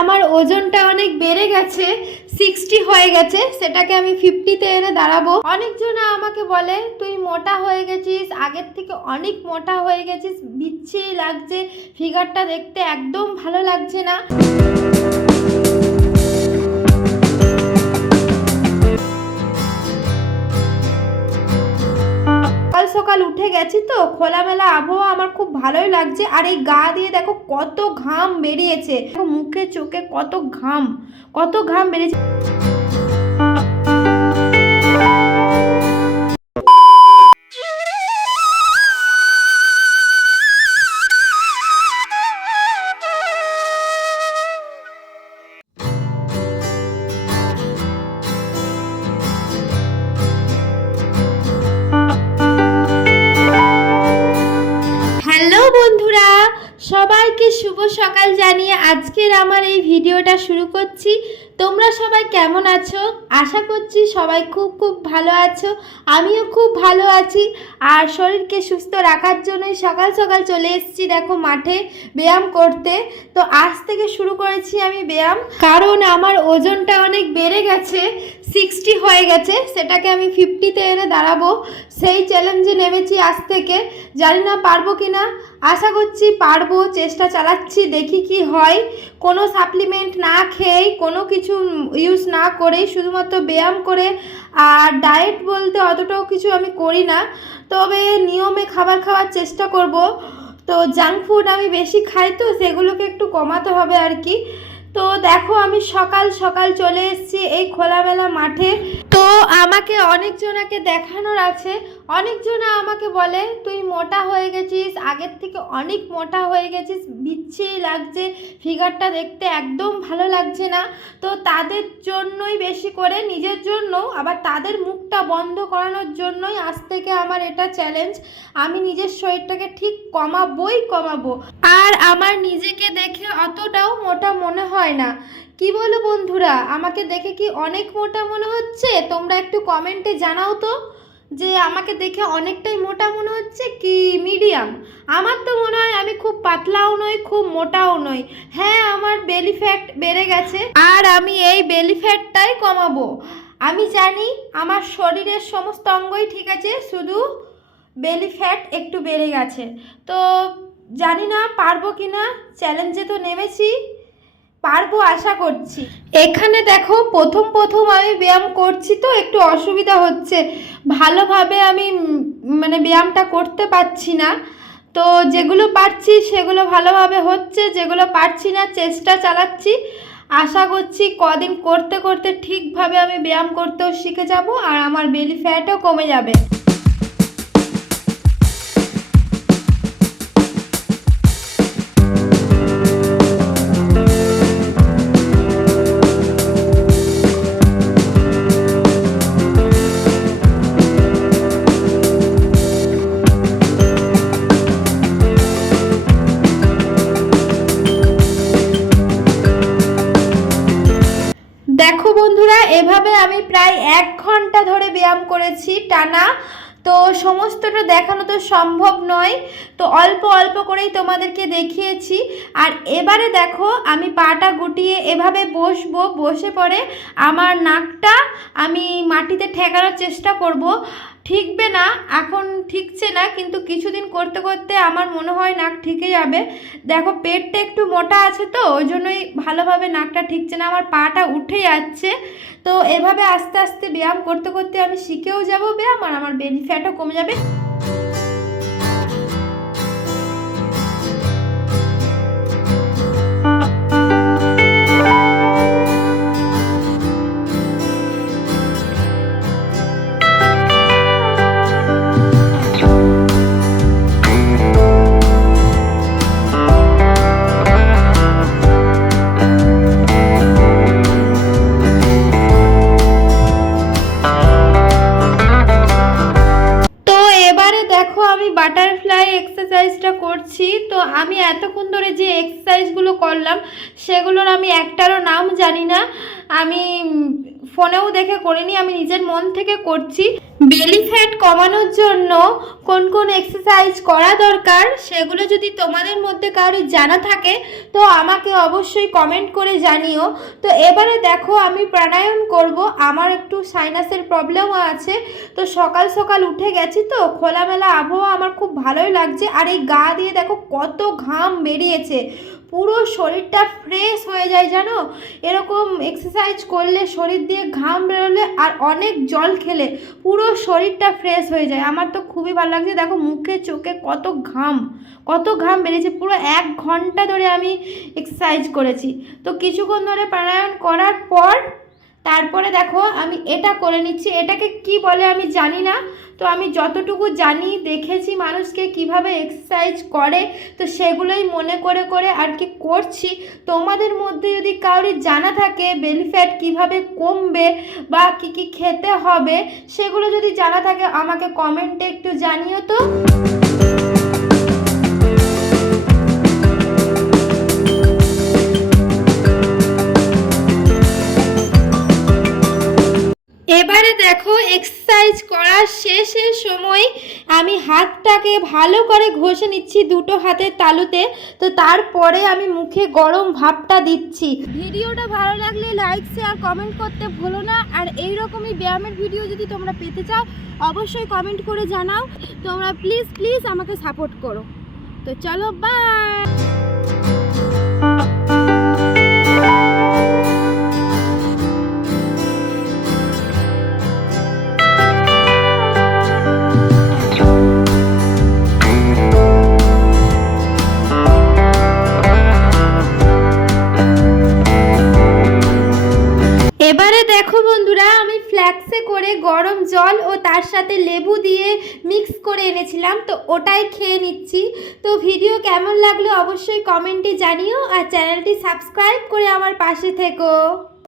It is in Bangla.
আমার ওজনটা অনেক বেড়ে গেছে, 60 হয়ে গেছে, সেটাকে আমি 50-তে এনে দাঁড়াবো। অনেকজন আমাকে বলে তুই মোটা হয়ে গেছিস, আগের থেকে অনেক মোটা হয়ে গেছিস, বিচ্ছিরি লাগছে, ফিগারটা দেখতে একদম ভালো লাগছে না। সকাল সকাল উঠে গেছি তো, খোলামেলা আবহাওয়া আমার খুব ভালোই লাগছে। আর এই গা দিয়ে দেখো কত ঘাম বেরিয়েছে, মুখে চোখে কত ঘাম বেরিয়েছে। হ্যালো বন্ধুরা, সবাইকে শুভ সকাল জানিয়ে আজকের আমার এই ভিডিওটা শুরু করছি। তোমরা সবাই কেমন আছো? আশা করছি সবাই খুব ভালো আছো। আমিও খুব ভালো আছি। আর শরীরকে সুস্থ রাখার জন্যই সকাল সকাল চলে এসেছি দেখো মাঠে ব্যায়াম করতে। তো আজ থেকে শুরু করেছি আমি ব্যায়াম, কারণ আমার ওজনটা অনেক বেড়ে গেছে, 60 হয়ে গেছে, সেটাকে আমি 50-তে এনে দাঁড়াবো। সেই চ্যালেঞ্জে নেমেছি আজ থেকে। জানি না পারবো কিনা, আশা করছি পারবো, চেষ্টা চালাচ্ছি, দেখি কি হয়। কোনো সাপ্লিমেন্ট না খেয়েই, কোনো কিছু ইউজ না করেই, শুধুমাত্র ব্যায়াম করে। আর ডায়েট বলতে অতটাও কিছু আমি করি না, তবে নিয়মে খাবার খাওয়ার চেষ্টা করব। তো জাঙ্ক ফুড আমি বেশি খাই, তো সেগুলোকে একটু কমাতে হবে আর কি। তো দেখো আমি সকাল সকাল চলে এসেছি এই খোলামেলা মাঠে। তো আমাকে অনেকজনাকে দেখানোর আছে। অনেকজন আমাকে বলে তুই মোটা হয়ে গেছিস, আগের থেকে অনেক মোটা হয়ে গেছিস, বিচ্ছিরি লাগছে, ফিগারটা দেখতে একদম ভালো লাগছে না। তো তাদের জন্যই বেশি করে, নিজের জন্য আবার তাদের মুখটা বন্ধ করানোর জন্যই আজ থেকে আমার এটা চ্যালেঞ্জ। আমি নিজের শরীরটাকে ঠিক কমাবো। আর আমার নিজেকে দেখে অতটাও মোটা মনে হয় না। কি বলো বন্ধুরা, আমাকে দেখে কি অনেক মোটা মনে হচ্ছে? তোমরা একটু কমেন্টে জানাও তো যে আমাকে দেখে অনেকটাই মোটা মনে হচ্ছে কি মিডিয়াম। আমার তো মনে হয় আমি খুব পাতলাও নই, খুব মোটাও নই। হ্যাঁ, আমার বেলি ফ্যাট বেড়ে গেছে, আর আমি এই বেলি ফ্যাটটাই কমাবো। আমি জানি আমার শরীরের সমস্ত অঙ্গই ঠিক আছে, শুধু বেলি ফ্যাট একটু বেড়ে গেছে। তো জানি না পারবো কিনা, চ্যালেঞ্জে তো নেমেছি, পারবো আশা করছি। এখানে দেখো প্রথম আমি ব্যায়াম করছি, তো একটু অসুবিধা হচ্ছে, ভালোভাবে আমি ব্যায়ামটা করতে পারছি না। তো যেগুলো পারছি সেগুলো ভালোভাবে হচ্ছে, যেগুলো পারছি না চেষ্টা চালাচ্ছি। আশা করছি কদিন করতে করতে ঠিকভাবে আমি ব্যায়াম করতেও শিখে যাব, আর আমার বেলি ফ্যাটও কমে যাবে। দেখো বন্ধুরা, এভাবে আমি প্রায় 1 ঘন্টা ধরে ব্যায়াম করেছি টানা। তো সমস্তটা দেখানো তো সম্ভব নয়, তো অল্প অল্প করেই তোমাদেরকে দেখিয়েছি। আর এবারে দেখো আমি পাটা গুটিয়ে এভাবে বসবো, বসে পড়ে আমার নাকটা আমি মাটিতে ঠেকানোর চেষ্টা করব। ঠিকবে না, এখন ঠিকছে না, কিন্তু কিছুদিন করতে করতে আমার মনে হয় নাক ঠিকই যাবে। দেখো পেটটা একটু মোটা আছে, তো ওই জন্যই ভালোভাবে নাকটা ঠিকছে না, আমার পাটা উঠে যাচ্ছে। তো এভাবে আস্তে আস্তে ব্যায়াম করতে করতে আমি শিখেও যাব ব্যায়াম, আর আমার বেলি ফ্যাটও কমে যাবে। বাটারফ্লাই এক্সারসাইজটা করছি। তো আমি এতক্ষণ ধরে যে এক্সারসাইজগুলো করলাম সেগুলোর আমি একটারও নাম জানি না। আমি ফোনেও দেখে করিনি, আমি নিজের মন থেকে করছি। বেলি ফ্যাট কমানোর জন্য কোন কোন এক্সারসাইজ করা দরকার সেগুলো যদি তোমাদের মধ্যে কারোর জানা থাকে তো আমাকে অবশ্যই কমেন্ট করে জানিও। তো এবারে দেখো আমি প্রাণায়াম করব। আমার একটু সাইনাসের প্রবলেমও আছে, তো সকাল সকাল উঠে গেছি, তো খোলামেলা আবহাওয়া আমার খুব ভালোই লাগছে। আর এই গা দিয়ে দেখো কত ঘাম বেরিয়েছে, পুরো শরীরটা ফ্রেশ হয়ে যায় জানো। এরকম এক্সারসাইজ করলে, শরীর দিয়ে ঘাম বেরোলে আর অনেক জল খেলে পুরো শরীরটা ফ্রেশ হয়ে যায়। আমার তো খুবই ভালো লাগছে। দেখো মুখে চোখে কত ঘাম বেরিয়েছে। পুরো 1 ঘন্টা ধরে আমি এক্সারসাইজ করেছি। তো কিছুক্ষণ ধরে প্রাণায়াম করার পর তারপরে দেখো আমি এটা করে নিচ্ছি। এটাকে কি বলে আমি জানি না, তো আমি যতটুকু জানি, দেখেছি মানুষকে কিভাবে এক্সারসাইজ করে, তো সেগুলোই মনে করে করে আর কি করছি। তোমাদের মধ্যে যদি কারোর জানা থাকে বেলি ফ্যাট কীভাবে কমবে বা কি কি খেতে হবে, সেগুলো যদি জানা থাকে আমাকে কমেন্টে একটু জানিও তো। এবারে দেখো এক্সারসাইজ করার শেষের সময় আমি হাতটাকে ভালো করে ঘষে নিচ্ছি দুটো হাতের তালুতে। তো তারপরে আমি মুখে গরম ভাপটা দিচ্ছি। ভিডিওটা ভালো লাগলে লাইক শেয়ার কমেন্ট করতে ভুলো না। আর এই রকমই ব্যায়ামের ভিডিও যদি তোমরা পেতে চাও অবশ্যই কমেন্ট করে জানাও। তোমরা প্লিজ আমাকে সাপোর্ট করো। তো চলো, বাই। এবারে দেখো বন্ধুরা, আমি ফ্ল্যাক্সে করে গরম জল ও তার সাথে লেবু দিয়ে মিক্স করে এনেছিলাম, তো ওটাই খেয়ে নিচ্ছি। তো ভিডিও কেমন লাগলো অবশ্যই কমেন্টে জানিও, আর চ্যানেলটি সাবস্ক্রাইব করে আমার পাশে থেকো।